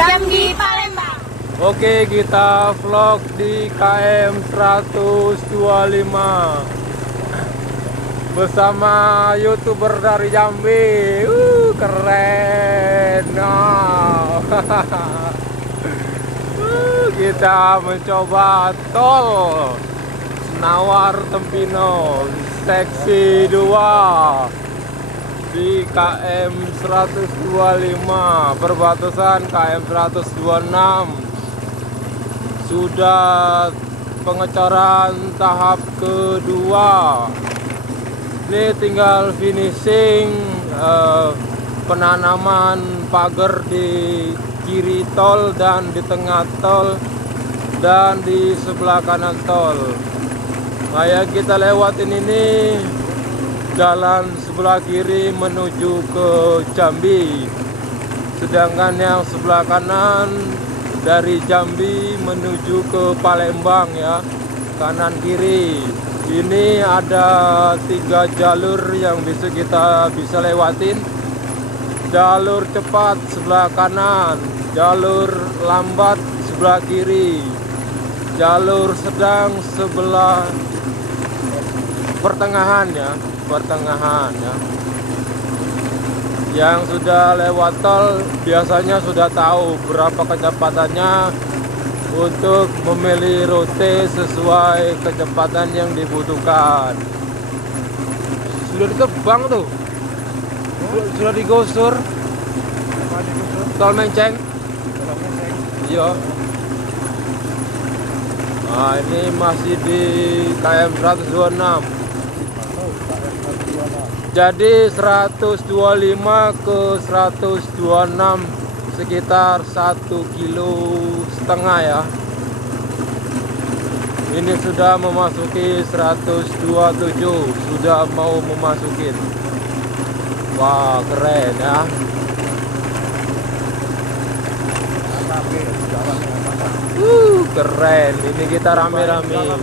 Jambi, Palembang. Oke, kita vlog di KM 125 bersama YouTuber dari Jambi. Keren. Nah. Kita mencoba tol Senawar Tempino seksi 2 di KM 125 perbatasan KM 126. Sudah pengecoran tahap kedua. Ini tinggal finishing penanaman pagar di kiri tol dan di tengah tol dan di sebelah kanan tol. Kayak kita lewatin ini jalan sebelah kiri menuju ke Jambi, sedangkan yang sebelah kanan dari Jambi menuju ke Palembang ya, kanan kiri. Ini ada 3 jalur yang kita bisa lewatin. Jalur cepat sebelah kanan, jalur lambat sebelah kiri, jalur sedang sebelah pertengahan ya. Yang sudah lewat tol biasanya sudah tahu berapa kecepatannya untuk memilih rute sesuai kecepatan yang dibutuhkan. Sudah ditebang tuh, sudah digusur tol Menceng. Iya. Nah, ini masih di KM 126. Jadi 125 ke 126 sekitar 1,5 kilo ya. Ini sudah memasuki 127, sudah mau memasukin. Wah, keren ya. Keren. Ini kita rame-rame.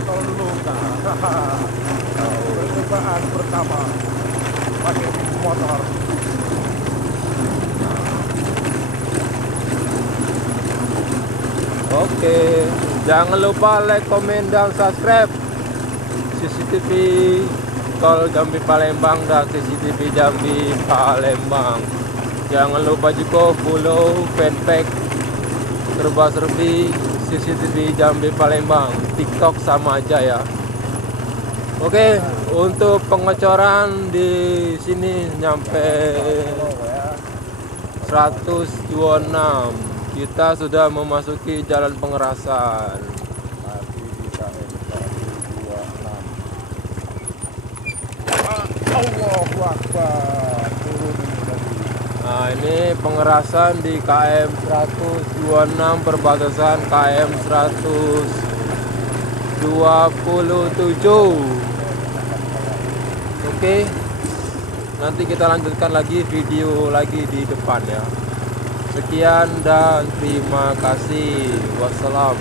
Percobaan pertama pakai motor. Oke, jangan lupa like, komen, dan subscribe CCTV Tol Jambi Palembang dan CCTV Jambi Palembang. Jangan lupa juga follow fanpage serba-serbi CCTV Jambi Palembang, TikTok sama aja ya. Oke, untuk pengecoran di sini nyampe 126. Kita sudah memasuki jalan pengerasan. Allahu Akbar. Nah, ini pengerasan di KM 126 perbatasan KM 127. Oke, nanti kita lanjutkan lagi video lagi di depan ya. Sekian dan terima kasih. Wassalam.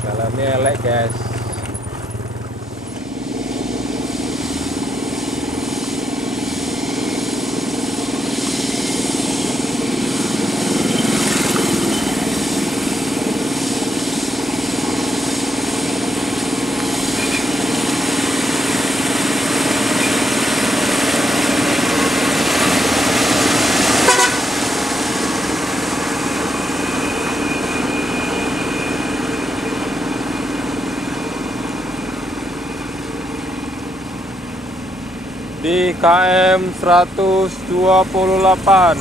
Jalannya elek guys. Di KM 128.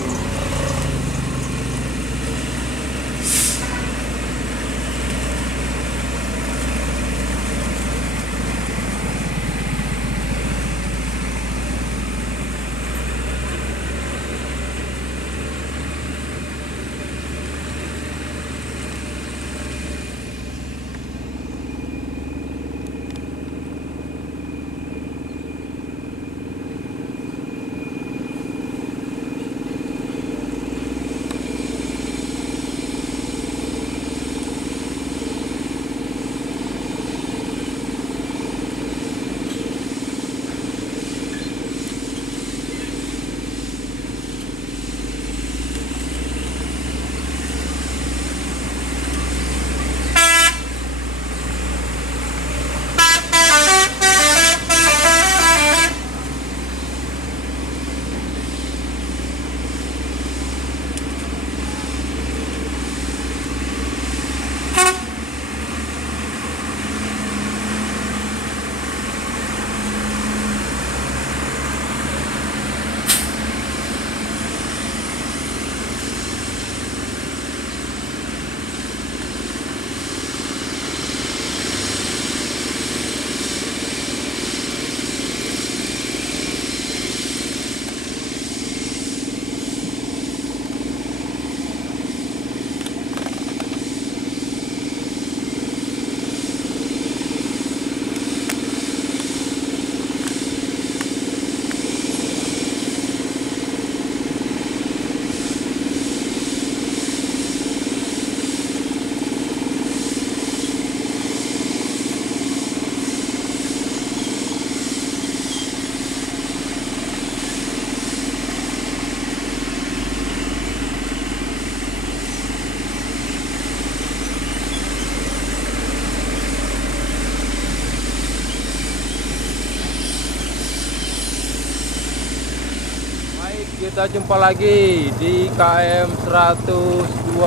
kita jumpa lagi di KM 128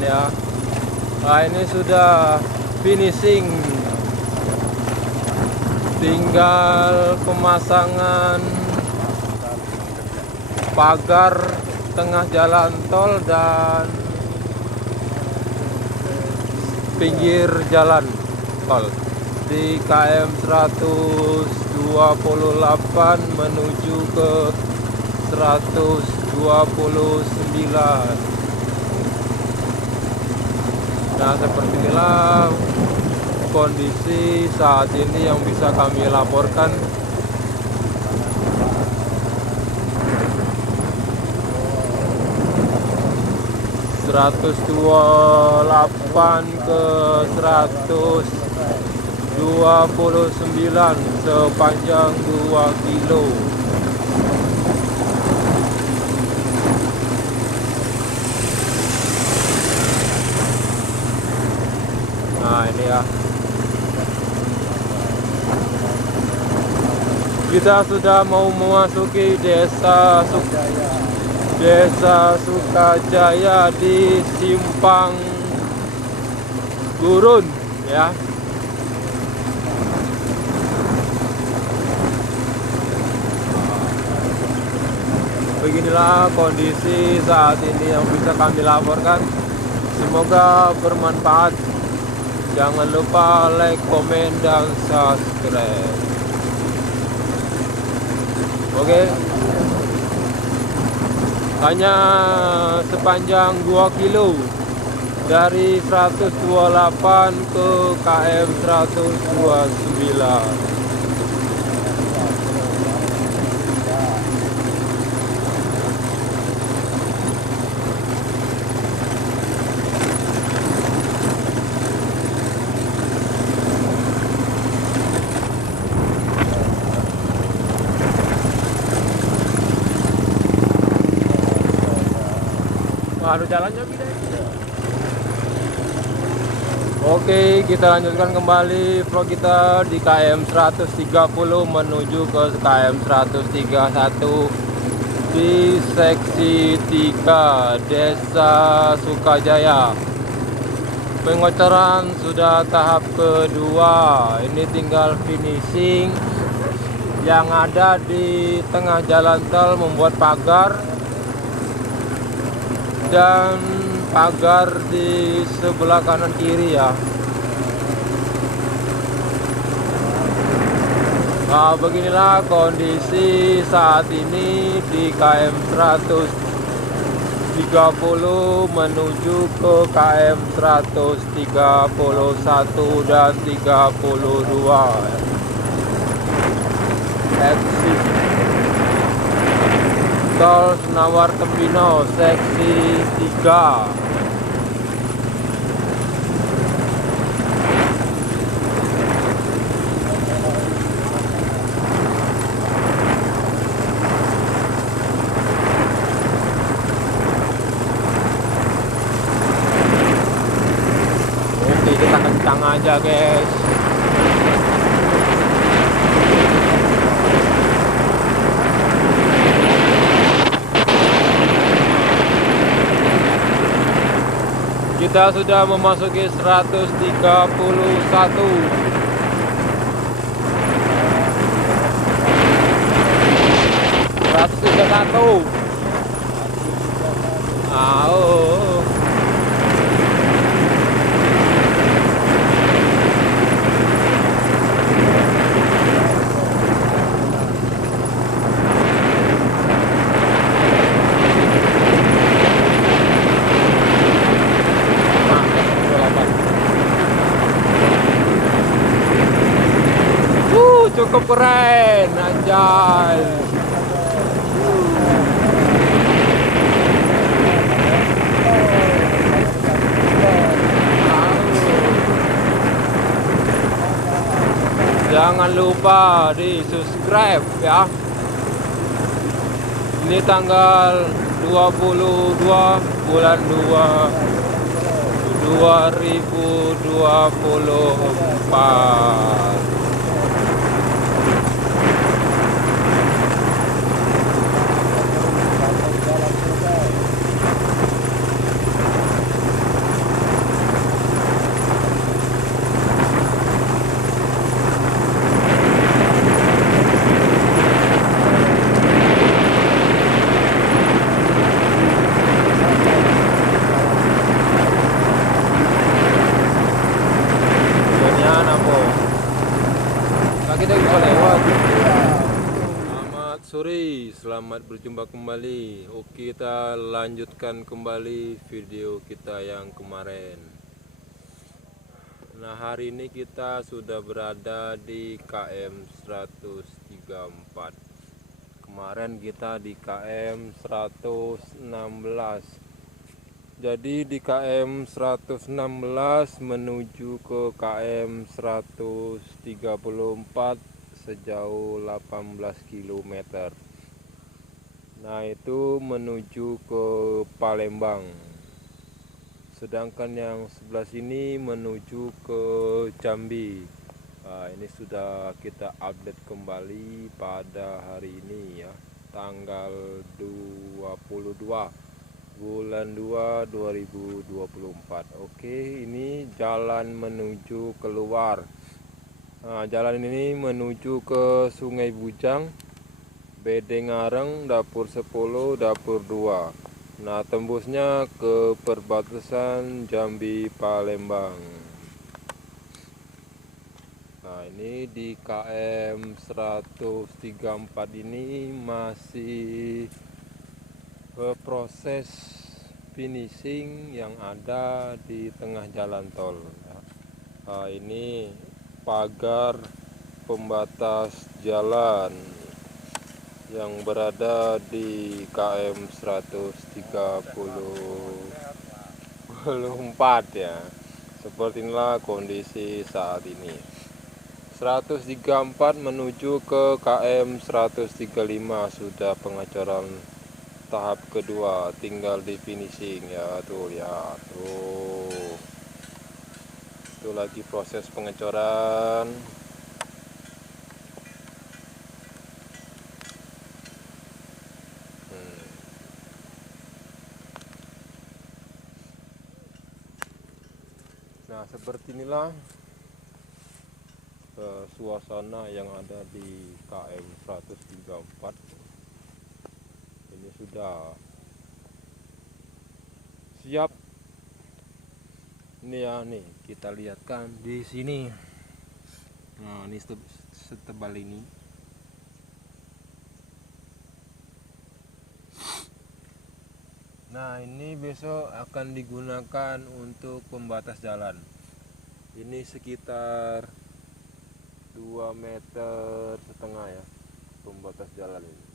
ya. Nah, ini sudah finishing, tinggal pemasangan pagar tengah jalan tol dan pinggir jalan tol di KM 128 menuju ke 129. Nah, seperti inilah kondisi saat ini yang bisa kami laporkan. Seratus 128 ke 129 sepanjang 2 kilo. Nah, ini ya, kita sudah mau memasuki desa Sukajaya di Simpang Gurun ya. Beginilah kondisi saat ini yang bisa kami laporkan. Semoga bermanfaat. Jangan lupa like, komen, dan subscribe. Oke. Hanya sepanjang 2 kilo dari 128 ke KM 129. Aduh, jalannya beda. Oke, kita lanjutkan kembali vlog kita di KM 130 menuju ke KM 131 di seksi 3 Desa Sukajaya. Pengocoran sudah tahap kedua. Ini tinggal finishing. Yang ada di tengah jalan tol membuat pagar dan pagar di sebelah kanan kiri ya. Nah, beginilah kondisi saat ini di KM 130 menuju ke KM 131 dan 32. Eksis Tol Senawar Tempino seksi 3. Oke, kita kencang aja guys. Kita sudah memasuki 131. 131. Oh. Cukup keren, anjay. Jangan lupa di subscribe ya. Ini tanggal 22 bulan 2 2024. sore, selamat berjumpa kembali. Oke, kita lanjutkan kembali video kita yang kemarin. Nah, hari ini kita sudah berada di KM 134. Kemarin kita di KM 116. Jadi di KM 116 menuju ke KM 134 sejauh 18 km. Nah, itu menuju ke Palembang. Sedangkan yang sebelah sini menuju ke Jambi. Nah, ini sudah kita update kembali pada hari ini ya, tanggal 22 bulan 2 2024. Oke, ini jalan menuju keluar. Nah, jalan ini menuju ke Sungai Bujang, Bedengareng, Dapur 10, Dapur 2. Nah, tembusnya ke perbatasan Jambi Palembang. Nah, ini di KM 134 ini masih proses finishing yang ada di tengah jalan tol. Nah, ini pagar pembatas jalan yang berada di KM 134 ya. Seperti inilah kondisi saat ini. 134 menuju ke KM 135 sudah pengecoran tahap kedua, tinggal di finishing ya. Tuh lihat tuh, itu lagi proses pengecoran. Nah, seperti inilah suasana yang ada di KM 134. Ini sudah siap. Ini ya, nih kita lihatkan di sini. Nah, ini setebal ini. Nah, ini besok akan digunakan untuk pembatas jalan. Ini sekitar 2,5 meter ya pembatas jalan ini.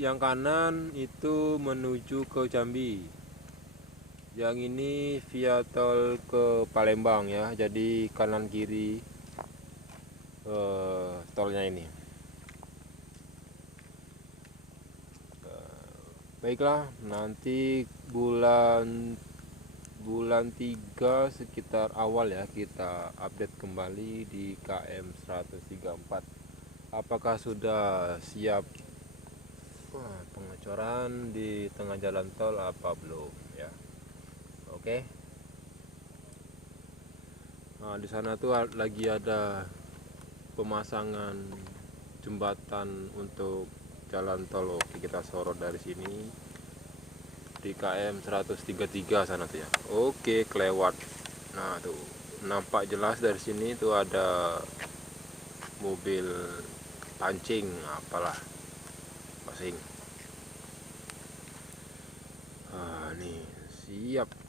Yang kanan itu menuju ke Jambi. Yang ini via tol ke Palembang ya. Jadi kanan kiri tolnya ini. Baiklah, nanti bulan 3 sekitar awal ya kita update kembali di KM 134. Apakah sudah siap pengecoran di tengah jalan tol apa belum ya. Oke. Nah, di sana tuh lagi ada pemasangan jembatan untuk jalan tol. Oke, kita sorot dari sini di KM 133 sana tuh ya. Oke, kelewat. Nah, tuh nampak jelas dari sini tuh ada mobil pancing apalah pasing. Nih siap.